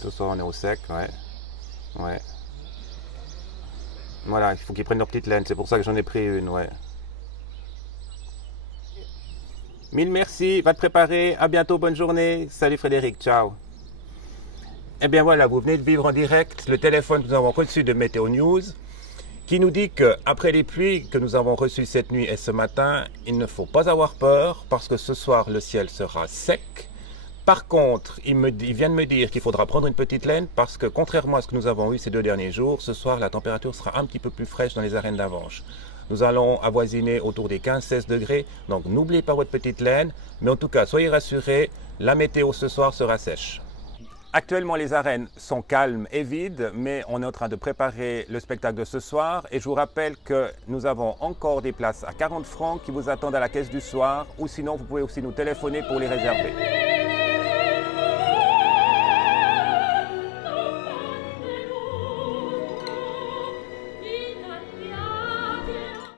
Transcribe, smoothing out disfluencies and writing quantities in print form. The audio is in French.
Ce soir, on est au sec, ouais. Ouais. Voilà, il faut qu'ils prennent leur petite laine. C'est pour ça que j'en ai pris une, ouais. Mille merci, va te préparer. À bientôt, bonne journée. Salut Frédéric, ciao. Eh bien voilà, vous venez de vivre en direct le téléphone que nous avons reçu de Météo News qui nous dit qu'après les pluies que nous avons reçues cette nuit et ce matin, il ne faut pas avoir peur parce que ce soir le ciel sera sec. Par contre, il vient de me dire qu'il faudra prendre une petite laine parce que contrairement à ce que nous avons eu ces 2 derniers jours, ce soir la température sera un petit peu plus fraîche dans les arènes d'Avanches. Nous allons avoisiner autour des 15-16 degrés, donc n'oubliez pas votre petite laine, mais en tout cas soyez rassurés, la météo ce soir sera sèche. Actuellement, les arènes sont calmes et vides, mais on est en train de préparer le spectacle de ce soir. Et je vous rappelle que nous avons encore des places à 40 francs qui vous attendent à la caisse du soir, ou sinon vous pouvez aussi nous téléphoner pour les réserver.